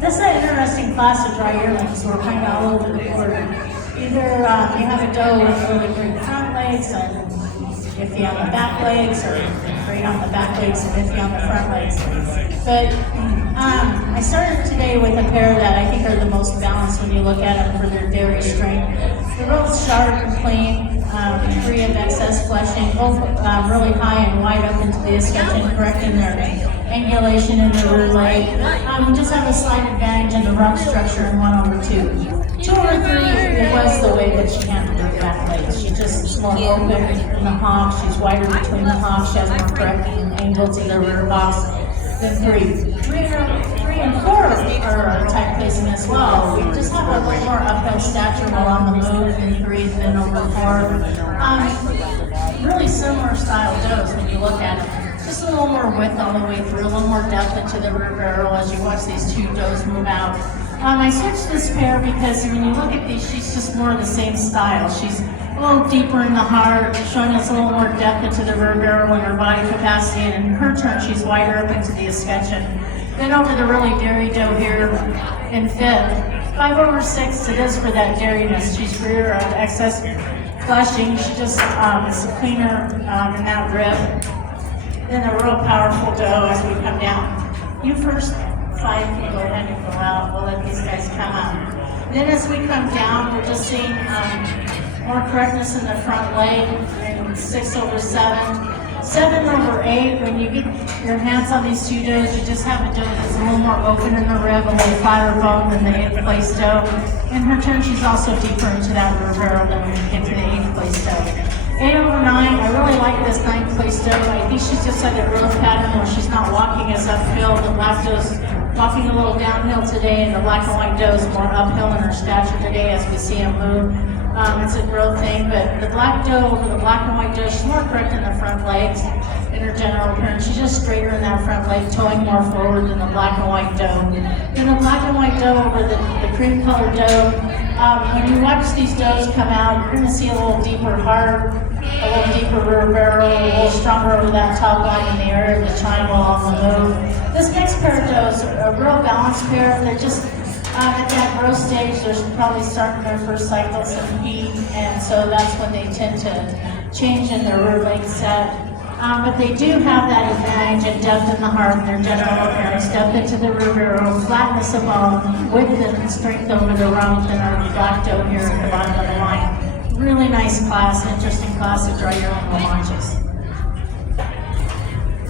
This is an interesting class of dry yearlings. We're kind of all over the board. Either you have a doe with really great front legs and iffy on the back legs, or great on the back legs and iffy on the front legs. But I started today with a pair that I think are the most balanced when you look at them for their dairy strength. They're both sharp and clean, free of excess fleshing, both really high and wide up into the escutcheon, correcting their angulation in the rear leg. Just have a slight advantage in the rump structure in 1/2. 2/3, it was the way that she handled her back legs. She just is more open in the hocks. She's wider between the hocks. She has more correcting angle to the rear hocks than 3. 3 and 4 are type placing as well. We just have a little more uphill stature while on the move than 3 than over 4. Really similar style does when you look at them. Just a little more width all the way through, a little more depth into the rear barrel as you watch these two does move out. I switched this pair because when you look at these, she's just more of the same style. She's a little deeper in the heart, showing us a little more depth into the rear barrel and her body capacity, and in her turn, she's wider up into the escutcheon. Then over the really dairy doe here in 5th, 5/6 it is for that dairiness. She's freer of excess fleshing. She just is cleaner in that rib. Then a real powerful doe as we come down. You first 5 can go ahead and go out. We'll let these guys come out. Then as we come down, we're just seeing more correctness in the front leg in 6/7. 7/8, when you get your hands on these two does, you just have a doe that's a little more open in the rib, a little flatter bone than the 8th place doe. In her turn, she's also deeper into that rear barrel than when you get to the 8th place doe. 8/9, I really like this 9th place doe. I think she's just had a growth pattern where she's not walking as uphill. The black doe's walking a little downhill today, and the black and white doe is more uphill in her stature today as we see him move. It's a growth thing, but the black doe over the black and white doe, she's more correct in the front legs in her general appearance. She's just straighter in that front leg, toeing more forward than the black and white doe. Then the black and white doe over the cream colored doe, when you watch these does come out, you're going to see a little deeper heart, a little deeper rear barrel, a little stronger over that top line in the area of the triangle on the move. This next pair of does are a real balanced pair. They're just at that growth stage, they're probably starting their first cycles of heat, and so that's when they tend to change in their rear leg set. But they do have that advantage in depth in the heart and their general appearance, depth into the rear barrel, flatness of bone, width and strength over the rump, and our black doe here at the bottom of the line. Really nice class, interesting class of dry yearling Lamanchas.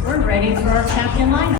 We're ready for our captain lineup.